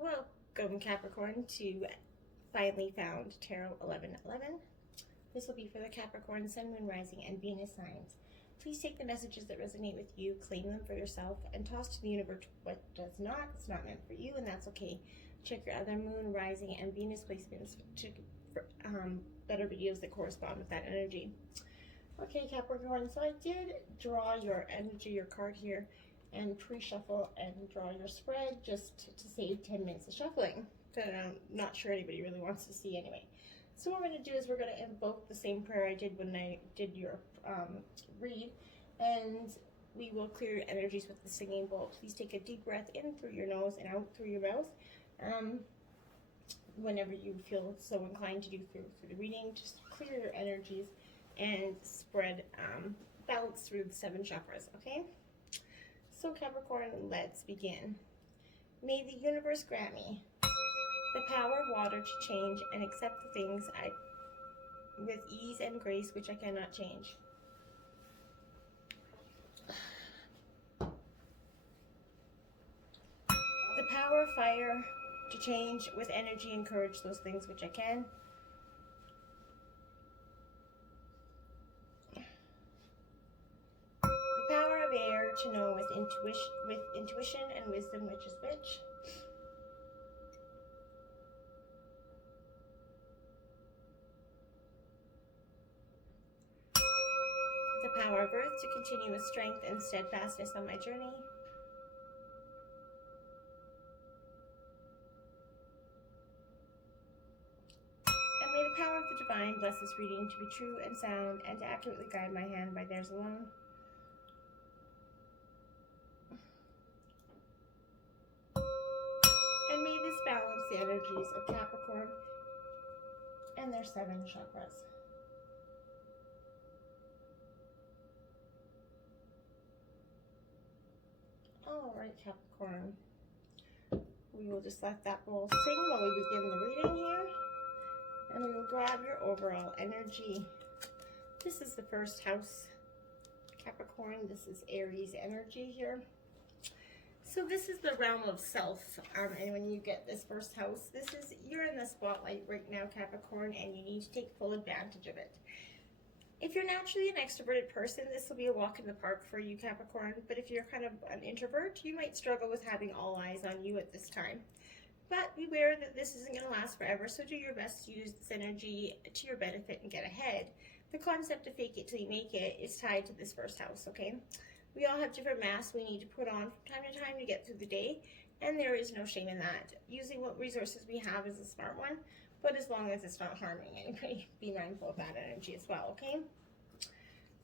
Welcome, Capricorn, to Finally Found Tarot 1111. This will be for the Capricorn, Sun, Moon, Rising, and Venus signs. Please take the messages that resonate with you, claim them for yourself, and toss to the universe what does not. It's not meant for you, and that's okay. Check your other Moon, Rising, and Venus placements to better videos that correspond with that energy. Okay, Capricorn, so I did draw your energy, your card here, and pre-shuffle and draw your spread just to save 10 minutes of shuffling that I'm not sure anybody really wants to see anyway. So what we're going to do is we're going to invoke the same prayer I did when I did your read, and we will clear your energies with the singing bowl. Please take a deep breath in through your nose and out through your mouth. Whenever you feel so inclined to do through the reading, just clear your energies and spread, balance through the 7 chakras, okay? So Capricorn, let's begin. May the universe grant me the power of water to change and accept the things with ease and grace which I cannot change. The power of fire to change with energy and courage those things which I can. The power of air to know with intuition and wisdom which is which. The power of earth to continue with strength and steadfastness on my journey. And may the power of the divine bless this reading to be true and sound and to accurately guide my hand by theirs alone. And may this balance the energies of Capricorn and their 7 chakras. All right, Capricorn. We will just let that bowl sing while we begin the reading here. And we will grab your overall energy. This is the first house, Capricorn. This is Aries energy here. So this is the realm of self. And when you get this first house, you're in the spotlight right now, Capricorn, and you need to take full advantage of it. If you're naturally an extroverted person, this will be a walk in the park for you, Capricorn. But if you're kind of an introvert, you might struggle with having all eyes on you at this time. But beware that this isn't going to last forever, so do your best to use this energy to your benefit and get ahead. The concept of fake it till you make it is tied to this first house, okay? We all have different masks we need to put on from time to time to get through the day, and there is no shame in that. Using what resources we have is a smart one, but as long as it's not harming anybody, be mindful of that energy as well, okay?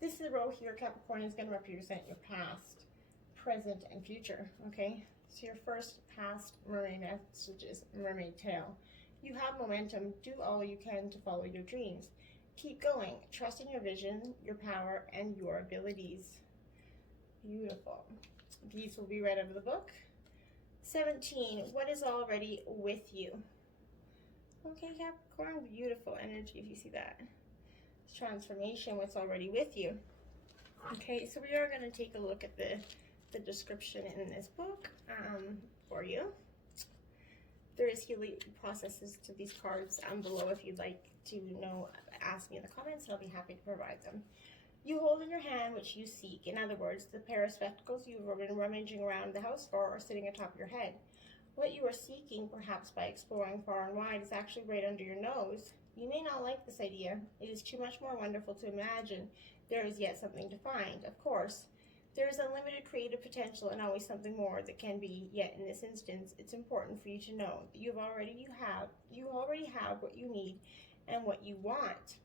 This row here, Capricorn, is going to represent your past, present, and future, okay? So your first past mermaid message is mermaid tale. You have momentum. Do all you can to follow your dreams. Keep going. Trust in your vision, your power, and your abilities. Beautiful. These will be read out of the book. 17. What is already with you? Okay, Capricorn, beautiful energy if you see that. Transformation, what's already with you. Okay, so we are going to take a look at the description in this book for you. There is healing processes to these cards below if you'd like to know. Ask me in the comments and I'll be happy to provide them. You hold in your hand what you seek. In other words, the pair of spectacles you've been rummaging around the house for are sitting atop your head. What you are seeking, perhaps by exploring far and wide, is actually right under your nose. You may not like this idea. It is too much more wonderful to imagine. There is yet something to find. Of course, there is unlimited creative potential and always something more that can be, yet in this instance, it's important for you to know that you already have what you need and what you want.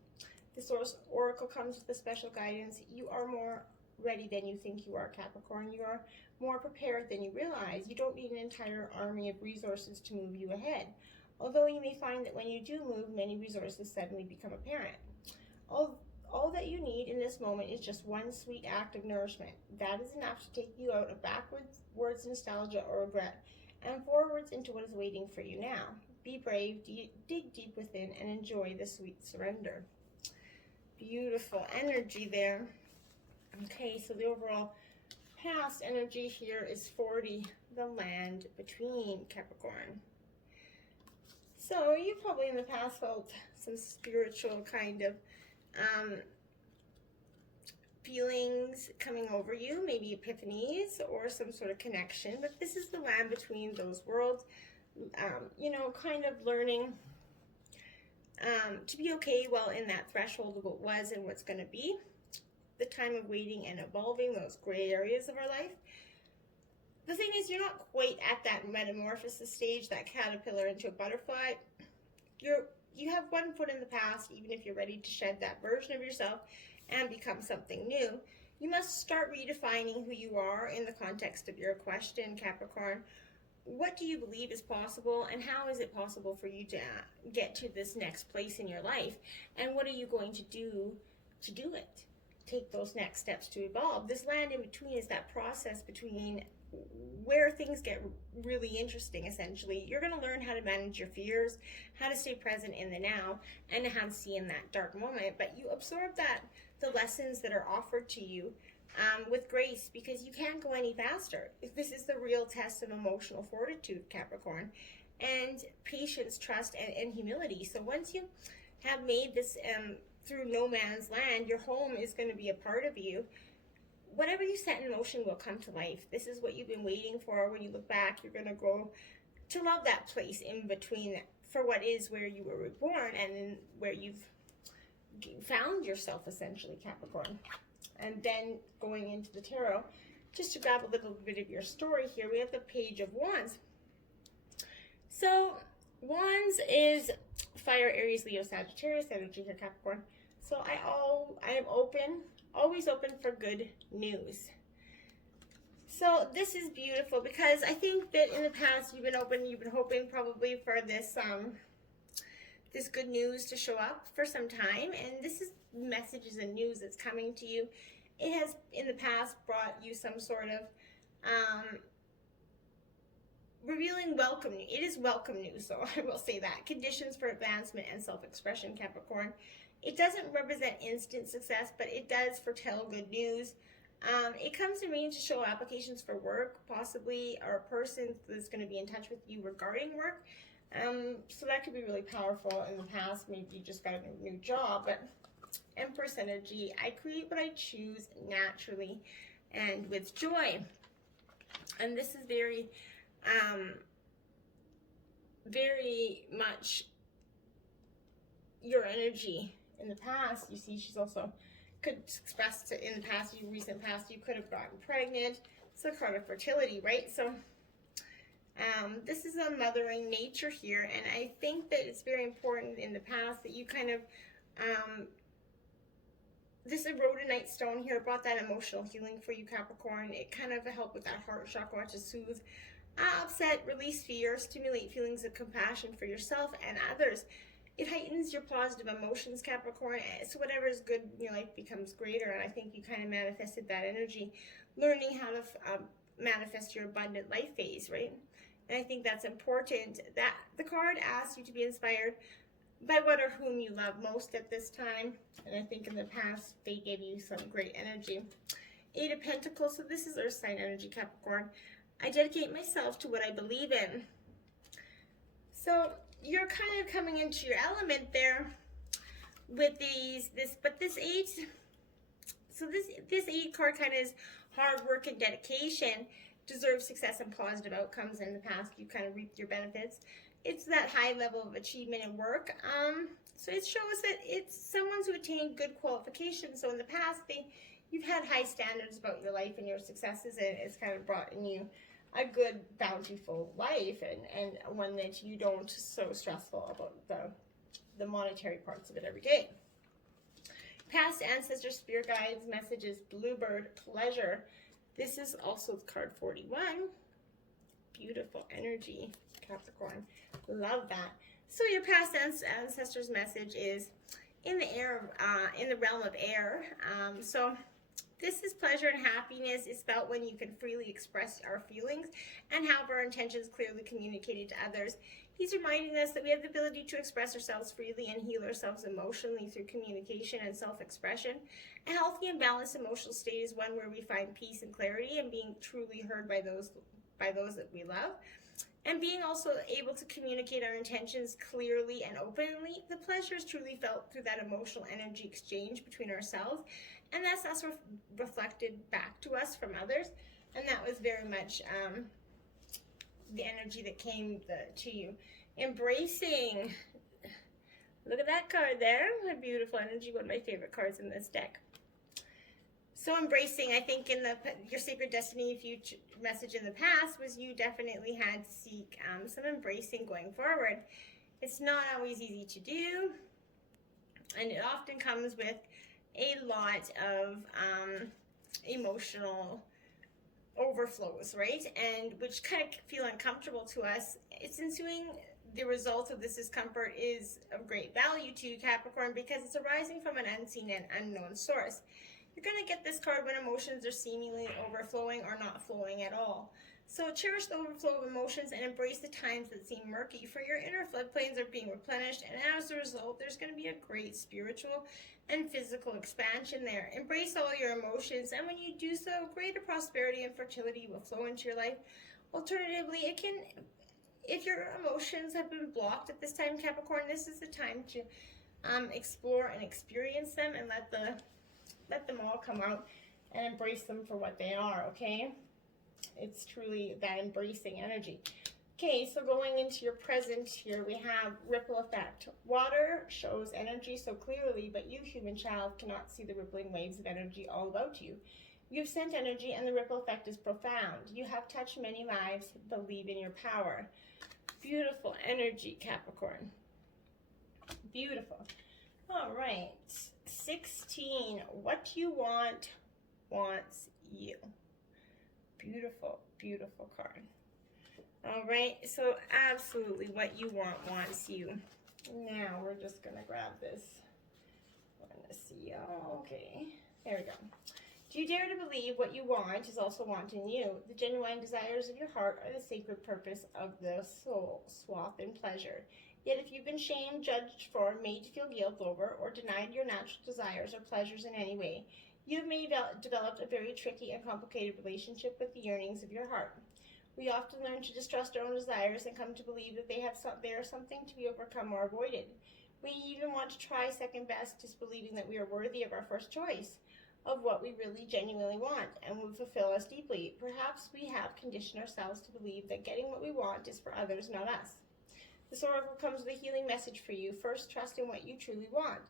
This oracle comes with a special guidance. You are more ready than you think you are, Capricorn. You are more prepared than you realize. You don't need an entire army of resources to move you ahead. Although you may find that when you do move, many resources suddenly become apparent. All that you need in this moment is just one sweet act of nourishment. That is enough to take you out of backwards nostalgia or regret and forwards into what is waiting for you now. Be brave, dig deep within, and enjoy the sweet surrender. Beautiful energy there. Okay, so the overall past energy here is 40, the land between, Capricorn. So you probably in the past felt some spiritual kind of feelings coming over you, maybe epiphanies or some sort of connection, but this is the land between those worlds, you know, kind of learning to be okay while in that threshold of what was and what's going to be, the time of waiting and evolving, those gray areas of our life. The thing is, you're not quite at that metamorphosis stage, that caterpillar into a butterfly. You have one foot in the past, even if you're ready to shed that version of yourself and become something new. You must start redefining who you are in the context of your question, Capricorn. What do you believe is possible, and how is it possible for you to get to this next place in your life? And what are you going to do it? Take those next steps to evolve. This land in between is that process between where things get really interesting, essentially. You're going to learn how to manage your fears, how to stay present in the now, and how to see in that dark moment. But you absorb the lessons that are offered to you with grace, because you can't go any faster. This is the real test of emotional fortitude, Capricorn, and patience, trust, and humility. So once you have made this through no man's land, your home is going to be a part of you. Whatever you set in motion will come to life. This is what you've been waiting for. When you look back, you're going to grow to love that place in between for what is where you were reborn and then where you've found yourself, essentially, Capricorn. And then going into the tarot, just to grab a little bit of your story here, we have the Page of Wands. So Wands is fire, Aries, Leo, Sagittarius energy here, Capricorn. So I am open, always open for good news. So this is beautiful, because I think that in the past you've been hoping probably for this this good news to show up for some time, and this is messages and news that's coming to you. It has in the past brought you some sort of revealing welcome news. It is welcome news, so I will say that. Conditions for advancement and self-expression, Capricorn. It doesn't represent instant success, but it does foretell good news. It comes in range to show applications for work, possibly, or a person that's going to be in touch with you regarding work. So that could be really powerful. In the past, maybe you just got a new job, but Empress energy, I create what I choose naturally and with joy. And this is very, very much your energy. In the past, you see, she's also could express to in the past, recent past, you could have gotten pregnant. It's a card of fertility, right? So this is a mothering nature here, and I think that it's very important in the past that you kind of this rhodonite stone here brought that emotional healing for you, Capricorn. It kind of helped with that heart chakra to soothe, upset, release fear, stimulate feelings of compassion for yourself and others. It heightens your positive emotions, Capricorn. So whatever is good in your life becomes greater, and I think you kind of manifested that energy, learning how to manifest your abundant life phase, right? And I think that's important. That the card asks you to be inspired by what or whom you love most at this time. And I think in the past, they gave you some great energy. 8 of Pentacles, so this is Earth sign energy, Capricorn. I dedicate myself to what I believe in. So you're kind of coming into your element there with this 8. So this 8 card kind of is hard work and dedication, deserves success and positive outcomes. In the past, you kind of reaped your benefits. It's that high level of achievement and work. So it shows that it's someone who attained good qualifications. So in the past, you've had high standards about your life and your successes, and it's kind of brought in you a good, bountiful life, and one that you don't so stressful about the monetary parts of it every day. Past ancestors, spirit guides, messages, bluebird, pleasure. This is also card 41. Beautiful energy, Capricorn. Love that. So your past ancestors' message is in the air, in the realm of air. So this is pleasure and happiness is felt when you can freely express our feelings and have our intentions clearly communicated to others. He's reminding us that we have the ability to express ourselves freely and heal ourselves emotionally through communication and self-expression. A healthy and balanced emotional state is one where we find peace and clarity and being truly heard by those that we love. and being also able to communicate our intentions clearly and openly. The pleasure is truly felt through that emotional energy exchange between ourselves, and that's reflected back to us from others. And that was very much the energy that came to you. Embracing. Look at that card there. A beautiful energy, one of my favorite cards in this deck. So embracing, I think in your Sacred Destiny future message in the past was you definitely had to seek some embracing going forward. It's not always easy to do, and it often comes with a lot of emotional overflows, right? And which kind of feel uncomfortable to us. It's ensuing the result of this discomfort is of great value to you, Capricorn, because it's arising from an unseen and unknown source. You're going to get this card when emotions are seemingly overflowing or not flowing at all. So cherish the overflow of emotions and embrace the times that seem murky, for your inner floodplains are being replenished, and as a result, there's going to be a great spiritual and physical expansion there. Embrace all your emotions, and when you do so, greater prosperity and fertility will flow into your life. Alternatively, if your emotions have been blocked at this time, Capricorn, this is the time to explore and experience them and let them all come out and embrace them for what they are, okay? It's truly that embracing energy. Okay, so going into your present here, we have ripple effect. Water shows energy so clearly, but you, human child, cannot see the rippling waves of energy all about you. You've sent energy, and the ripple effect is profound. You have touched many lives. Believe in your power. Beautiful energy, Capricorn. Beautiful. All right. 16. What you want wants you. Beautiful, beautiful card. All right. So absolutely what you want wants you. Now we're just going to grab this. Let's see. Oh, okay. There we go. Do you dare to believe what you want is also wanting you? The genuine desires of your heart are the sacred purpose of the soul, sloth and pleasure. Yet if you've been shamed, judged for, made to feel guilt over, or denied your natural desires or pleasures in any way, you've developed a very tricky and complicated relationship with the yearnings of your heart. We often learn to distrust our own desires and come to believe that they are something to be overcome or avoided. We even want to try second best, disbelieving that we are worthy of our first choice, of what we really genuinely want and will fulfill us deeply. Perhaps we have conditioned ourselves to believe that getting what we want is for others, not us. This oracle comes with a healing message for you. First, trust in what you truly want,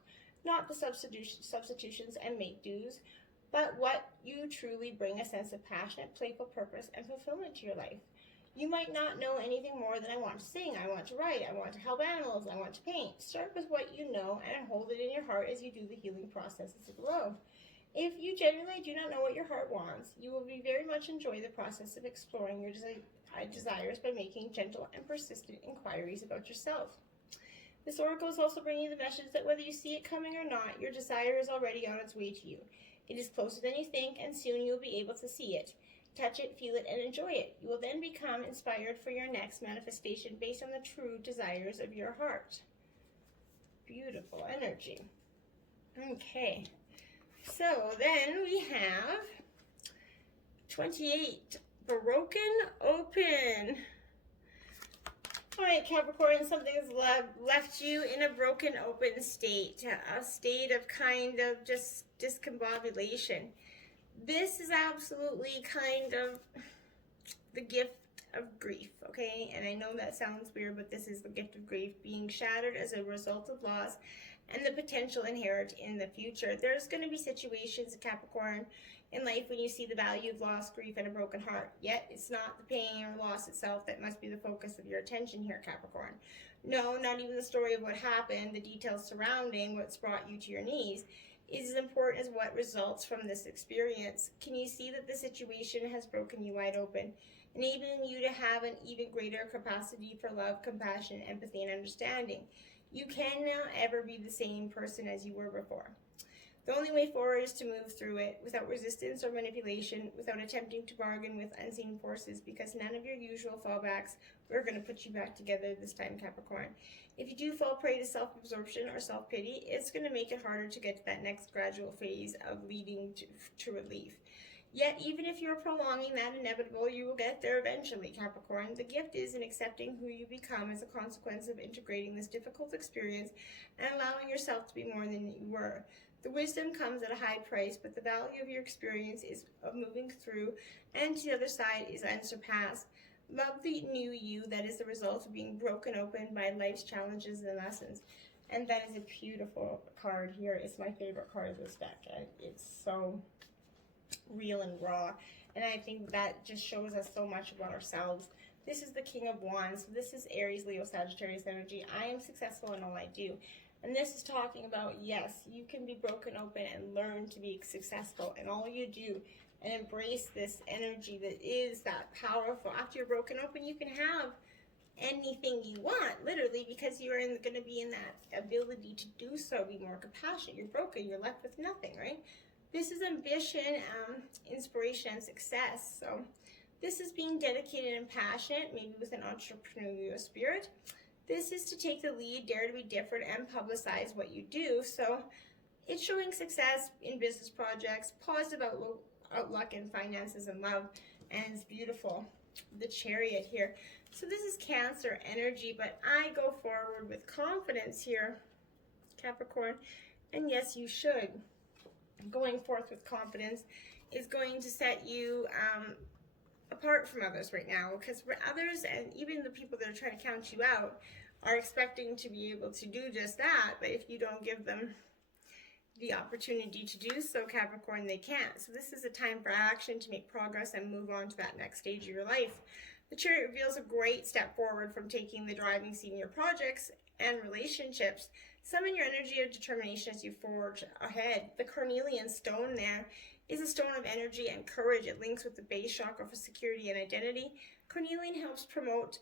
not the substitutions and make-dos, but what you truly bring, a sense of passionate, playful purpose and fulfillment to your life. You might not know anything more than I want to sing, I want to write, I want to help animals, I want to paint. Start with what you know and hold it in your heart as you do the healing processes below. If you genuinely do not know what your heart wants, you will very much enjoy the process of exploring your desires by making gentle and persistent inquiries about yourself. This oracle is also bringing you the message that whether you see it coming or not, your desire is already on its way to you. It is closer than you think, and soon you will be able to see it, touch it, feel it, and enjoy it. You will then become inspired for your next manifestation based on the true desires of your heart. Beautiful energy. Okay. So then we have 28, broken open. All right, Capricorn, something has left you in a broken open state, a state of kind of just discombobulation. This is absolutely kind of the gift of grief, okay? And I know that sounds weird, but this is the gift of grief, being shattered as a result of loss and the potential inherent in the future. There's going to be situations, Capricorn, in life when you see the value of loss, grief, and a broken heart. Yet it's not the pain or loss itself that must be the focus of your attention here, Capricorn. No, not even the story of what happened, the details surrounding what's brought you to your knees is as important as what results from this experience. Can you see that the situation has broken you wide open, enabling you to have an even greater capacity for love, compassion, empathy, and understanding? You can now ever be the same person as you were before. The only way forward is to move through it without resistance or manipulation, without attempting to bargain with unseen forces, because none of your usual fallbacks are going to put you back together this time, Capricorn. If you do fall prey to self-absorption or self-pity, it's going to make it harder to get to that next gradual phase of leading to relief. Yet, even if you're prolonging that inevitable, you will get there eventually, Capricorn. The gift is in accepting who you become as a consequence of integrating this difficult experience and allowing yourself to be more than you were. The wisdom comes at a high price, but the value of your experience is of moving through, and to the other side is unsurpassed. Love the new you that is the result of being broken open by life's challenges and lessons. And that is a beautiful card here. It's my favorite card of this deck. It's so real and raw, and I think that just shows us so much about ourselves. This is the King of Wands. This is Aries, Leo, Sagittarius energy. I am successful in all I do. And this is talking about, yes, you can be broken open and learn to be successful in all you do, and embrace this energy that is that powerful. After you're broken open, you can have anything you want, literally, because you're going to be in that ability to do so, be more compassionate. You're broken, you're left with nothing, right? This is ambition, inspiration, and success. So this is being dedicated and passionate, maybe with an entrepreneurial spirit. This is to take the lead, dare to be different, and publicize what you do. So it's showing success in business projects, positive outlook in finances and love, and it's beautiful. The Chariot here. So this is Cancer energy, but I go forward with confidence here, Capricorn. And yes, you should. Going forth with confidence is going to set you apart from others right now, because for others, and even the people that are trying to count you out, are expecting to be able to do just that, but if you don't give them the opportunity to do so, Capricorn, they can't. So this is a time for action to make progress and move on to that next stage of your life. The Chariot reveals a great step forward from taking the driving seat in your projects and relationships. Summon your energy of determination as you forge ahead. The Carnelian Stone there is a stone of energy and courage. It links with the base chakra for security and identity. Carnelian helps promote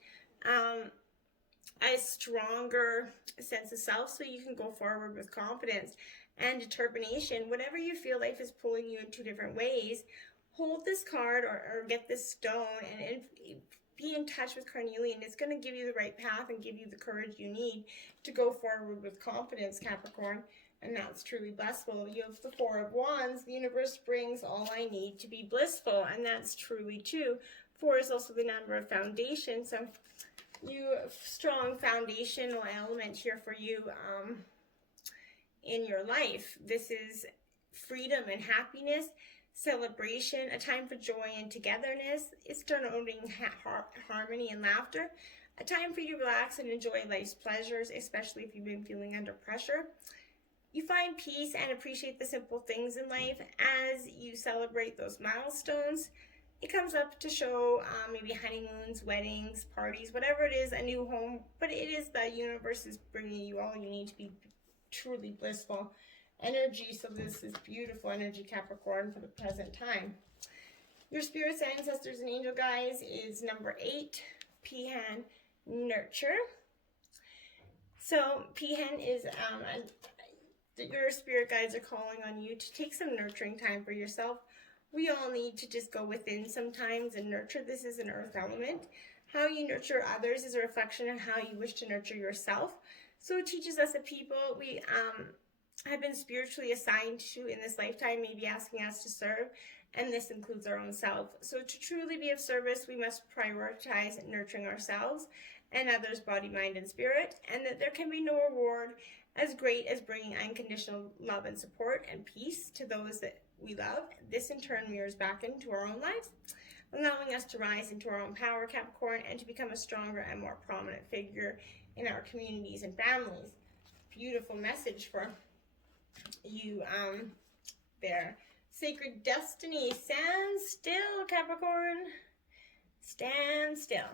a stronger sense of self, so you can go forward with confidence and determination. Whenever you feel life is pulling you in two different ways, hold this card or get this stone and be in touch with Carnelian. It's going to give you the right path and give you the courage you need to go forward with confidence, Capricorn. And that's truly blissful. You have the Four of Wands. The universe brings all I need to be blissful. And that's truly true. 4 is also the number of foundation. So you have strong foundational element here for you in your life. This is freedom and happiness, celebration, a time for joy and togetherness. It's denoting harmony and laughter. A time for you to relax and enjoy life's pleasures, especially if you've been feeling under pressure. You find peace and appreciate the simple things in life as you celebrate those milestones. It comes up to show maybe honeymoons, weddings, parties, whatever it is, a new home. But it is the universe is bringing you all you need to be truly blissful energy. So this is beautiful energy, Capricorn, for the present time. Your spirits, ancestors, and angel guides is number 8, Peahen, nurture. So Peahen is your spirit guides are calling on you to take some nurturing time for yourself. We all need to just go within sometimes and nurture. This is an earth element. How you nurture others is a reflection of how you wish to nurture yourself. So it teaches us that people we have been spiritually assigned to in this lifetime may be asking us to serve, and this includes our own self. So to truly be of service, we must prioritize nurturing ourselves and others' body, mind, and spirit, and that there can be no reward as great as bringing unconditional love and support and peace to those that we love. This in turn mirrors back into our own lives, allowing us to rise into our own power, Capricorn, and to become a stronger and more prominent figure in our communities and families. Beautiful message for you there. Sacred destiny. Stand still, Capricorn. Stand still.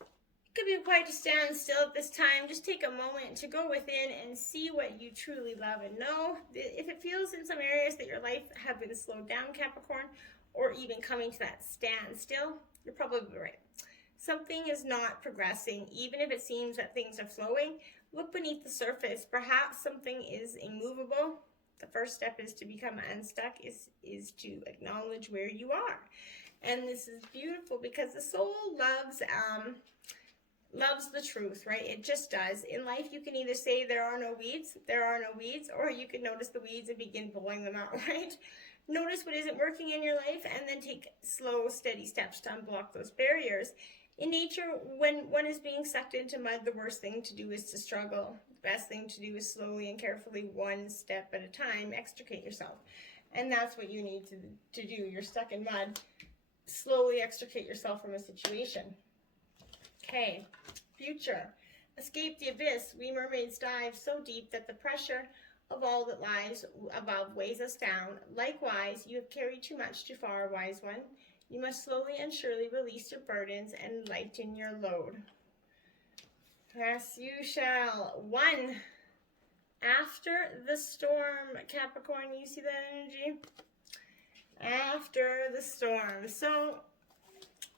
It could be quite to stand still at this time. Just take a moment to go within and see what you truly love and know. If it feels in some areas that your life have been slowed down, Capricorn, or even coming to that standstill, you're probably right. Something is not progressing. Even if it seems that things are flowing, look beneath the surface. Perhaps something is immovable. The first step is to become unstuck, is to acknowledge where you are. And this is beautiful because the soul loves the truth, right? It just does. In life, you can either say there are no weeds, or you can notice the weeds and begin pulling them out, right? Notice what isn't working in your life and then take slow, steady steps to unblock those barriers. In nature, when one is being sucked into mud, the worst thing to do is to struggle. The best thing to do is slowly and carefully, one step at a time, extricate yourself. And that's what you need to do. You're stuck in mud. Slowly extricate yourself from a situation. Okay, future. Escape the abyss. We mermaids dive so deep that the pressure of all that lies above weighs us down. Likewise, you have carried too much too far, wise one. You must slowly and surely release your burdens and lighten your load. Yes, you shall. 1. After the storm, Capricorn, you see that energy? After the storm. So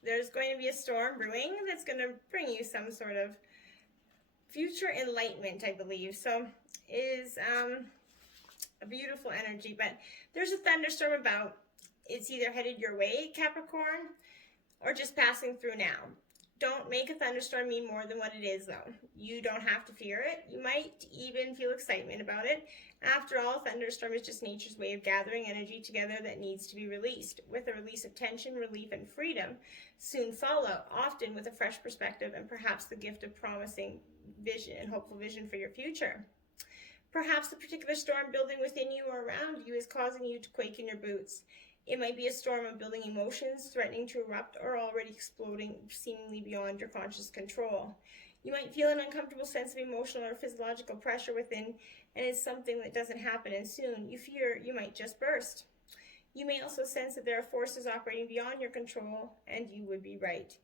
there's going to be a storm brewing that's going to bring you some sort of future enlightenment, I believe. So it is a beautiful energy, but there's a thunderstorm about. It's either headed your way, Capricorn, or just passing through now. Don't make a thunderstorm mean more than what it is, though. You don't have to fear it. You might even feel excitement about it. After all, a thunderstorm is just nature's way of gathering energy together that needs to be released. With a release of tension, relief, and freedom soon follow, often with a fresh perspective and perhaps the gift of promising vision and hopeful vision for your future. Perhaps the particular storm building within you or around you is causing you to quake in your boots. It might be a storm of building emotions threatening to erupt or already exploding seemingly beyond your conscious control. You might feel an uncomfortable sense of emotional or physiological pressure within, and it's something that doesn't happen, and soon you fear you might just burst. You may also sense that there are forces operating beyond your control, and you would be right.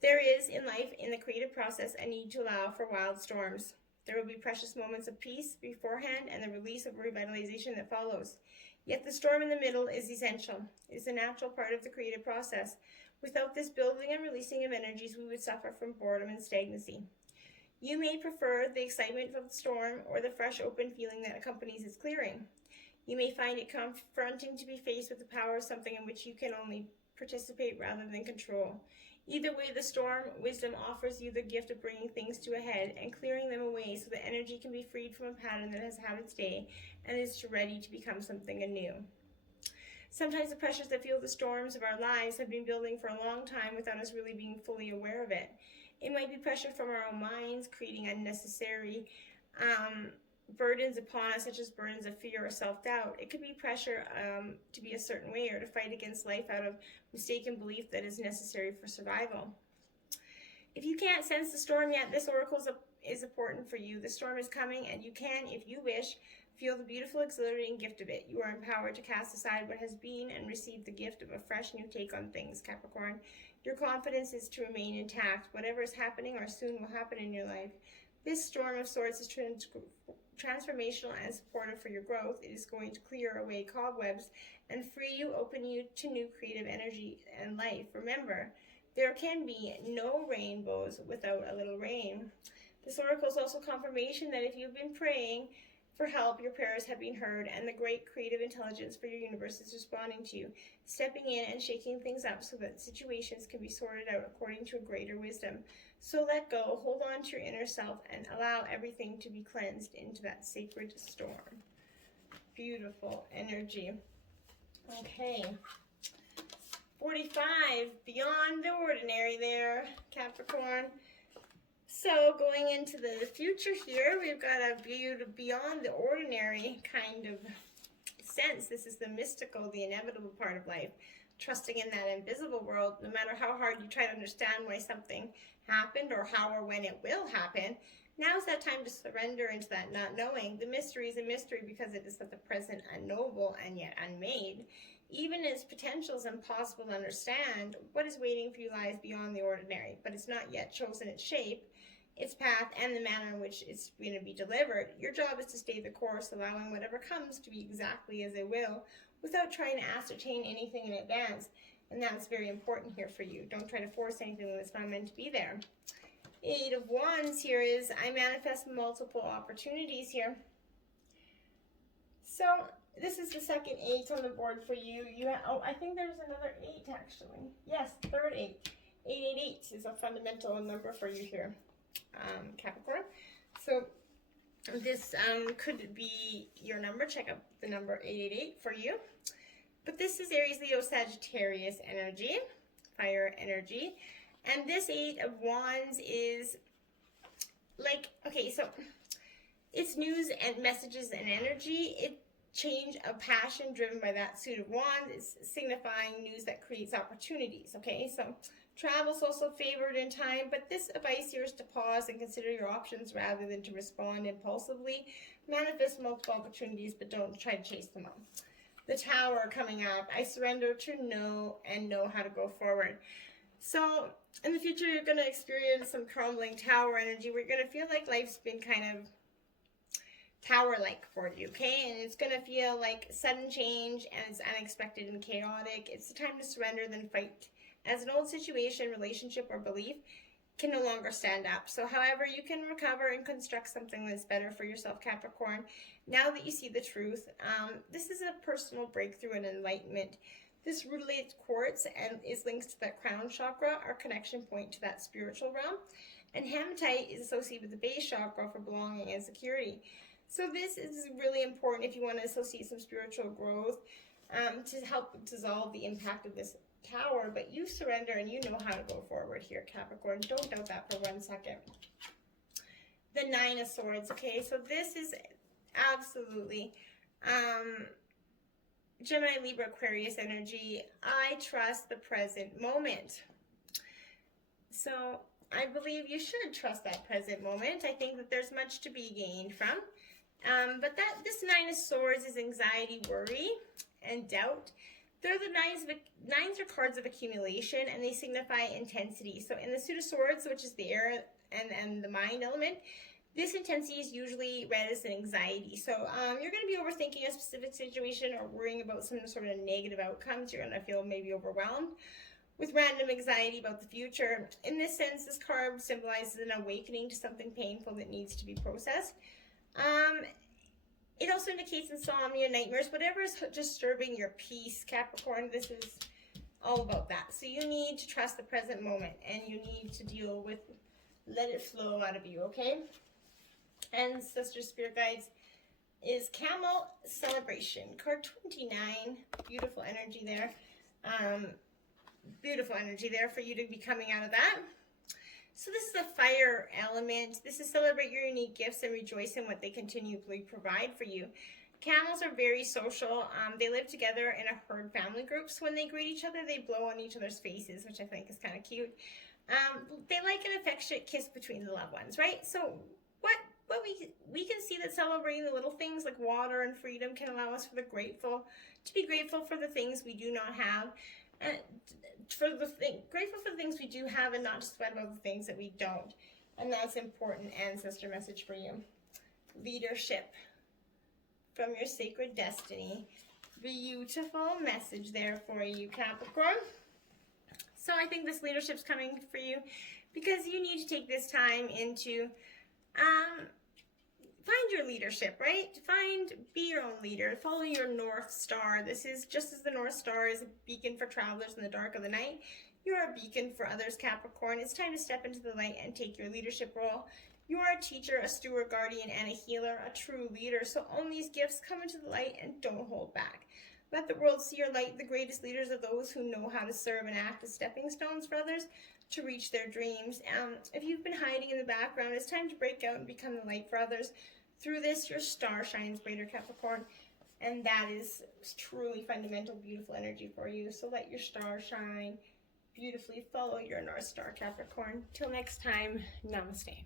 There is, in life, in the creative process, a need to allow for wild storms. There will be precious moments of peace beforehand and the release of revitalization that follows. Yet the storm in the middle is essential. It is a natural part of the creative process. Without this building and releasing of energies, we would suffer from boredom and stagnancy. You may prefer the excitement of the storm or the fresh, open feeling that accompanies its clearing. You may find it confronting to be faced with the power of something in which you can only participate rather than control. Either way, the storm wisdom offers you the gift of bringing things to a head and clearing them away so that energy can be freed from a pattern that has had its day and is ready to become something anew. Sometimes the pressures that fuel the storms of our lives have been building for a long time without us really being fully aware of it. It might be pressure from our own minds, creating unnecessary burdens upon us, such as burdens of fear or self-doubt. It could be pressure to be a certain way or to fight against life out of mistaken belief that is necessary for survival. If you can't sense the storm yet, this oracle is important for you. The storm is coming, and you can, if you wish, feel the beautiful, exhilarating gift of it. You are empowered to cast aside what has been and receive the gift of a fresh new take on things, Capricorn. Your confidence is to remain intact. Whatever is happening or soon will happen in your life. This storm of sorts is transformational and supportive for your growth. It is going to clear away cobwebs and free you, open you to new creative energy and life. Remember, there can be no rainbows without a little rain. This oracle is also confirmation that if you've been praying for help, your prayers have been heard, and the great creative intelligence for your universe is responding to you, stepping in and shaking things up so that situations can be sorted out according to a greater wisdom. So let go, hold on to your inner self, and allow everything to be cleansed into that sacred storm. Beautiful energy. Okay. 45, beyond the ordinary there, Capricorn. So going into the future here, we've got a beyond the ordinary kind of sense. This is the mystical, the inevitable part of life. Trusting in that invisible world, no matter how hard you try to understand why something happened or how or when it will happen, now's that time to surrender into that not knowing. The mystery is a mystery because it is at the present unknowable and yet unmade. Even its potential is impossible to understand. What is waiting for you lies beyond the ordinary, but it's not yet chosen its shape, its path, and the manner in which it's going to be delivered. Your job is to stay the course, allowing whatever comes to be exactly as it will, without trying to ascertain anything in advance. And that's very important here for you. Don't try to force anything that's not meant to be there. 8 of Wands here is, I manifest multiple opportunities here. So this is the second 8 on the board for you. I think there's another 8 actually. Yes, third 8. 888 is a fundamental number for you here, Capricorn. So this could be your number. Check out the number 888 for you. But this is Aries, Leo, Sagittarius energy, fire energy. And this 8 of Wands is like, okay, so it's news and messages and energy. It change of passion driven by that suit of wands is signifying news that creates opportunities. Okay, so travel's also favored in time, but this advice here is to pause and consider your options rather than to respond impulsively. Manifest multiple opportunities, but don't try to chase them all. The Tower coming up. I surrender to know and know how to go forward. So in the future, you're going to experience some crumbling tower energy. We're going to feel like life's been kind of tower-like for you, okay? And it's going to feel like sudden change, and it's unexpected and chaotic. It's the time to surrender than fight, as an old situation, relationship, or belief can no longer stand up. So however, you can recover and construct something that's better for yourself, Capricorn, now that you see the truth. This is a personal breakthrough and enlightenment. This rudelates quartz and is linked to that crown chakra, our connection point to that spiritual realm. And hematite is associated with the base chakra for belonging and security. So this is really important if you want to associate some spiritual growth to help dissolve the impact of this tower. But you surrender and you know how to go forward here, Capricorn. Don't doubt that for 1 second. The 9 of Swords. Okay, so this is absolutely Gemini, Libra, Aquarius energy. I trust the present moment. So I believe you should trust that present moment. I think that there's much to be gained from. But this 9 of Swords is anxiety, worry, and doubt. They're the nines are cards of accumulation, and they signify intensity. So in the suit of Swords, which is the air and the mind element, this intensity is usually read as an anxiety. So you're going to be overthinking a specific situation or worrying about some sort of negative outcomes. You're going to feel maybe overwhelmed with random anxiety about the future. In this sense, this card symbolizes an awakening to something painful that needs to be processed. It also indicates insomnia, nightmares, whatever is disturbing your peace, Capricorn. This is all about that. So you need to trust the present moment, and you need to deal with, let it flow out of you, okay? And Sister Spirit Guides is Camel Celebration, card 29. Beautiful energy there. Beautiful energy there for you to be coming out of that. So this is a fire element. This is celebrate your unique gifts and rejoice in what they continually provide for you. Camels are very social. They live together in a herd family groups. When they greet each other, they blow on each other's faces, which I think is kind of cute. They like an affectionate kiss between the loved ones, right? So what we can see that celebrating the little things like water and freedom can allow us to be grateful for the things we do not have. Grateful for the things we do have and not just sweat about the things that we don't. And that's important ancestor message for you. Leadership from your sacred destiny. Beautiful message there for you, Capricorn. So I think this leadership's coming for you because you need to take this time into find your leadership, right? Be your own leader. Follow your North Star. This is just as the North Star is a beacon for travelers in the dark of the night. You are a beacon for others, Capricorn. It's time to step into the light and take your leadership role. You are a teacher, a steward, guardian, and a healer, a true leader. So own these gifts, come into the light, and don't hold back. Let the world see your light. The greatest leaders are those who know how to serve and act as stepping stones for others to reach their dreams. If you've been hiding in the background, it's time to break out and become the light for others. Through this, your star shines brighter, Capricorn. And that is truly fundamental, beautiful energy for you. So let your star shine beautifully. Follow your North Star, Capricorn. Till next time, namaste.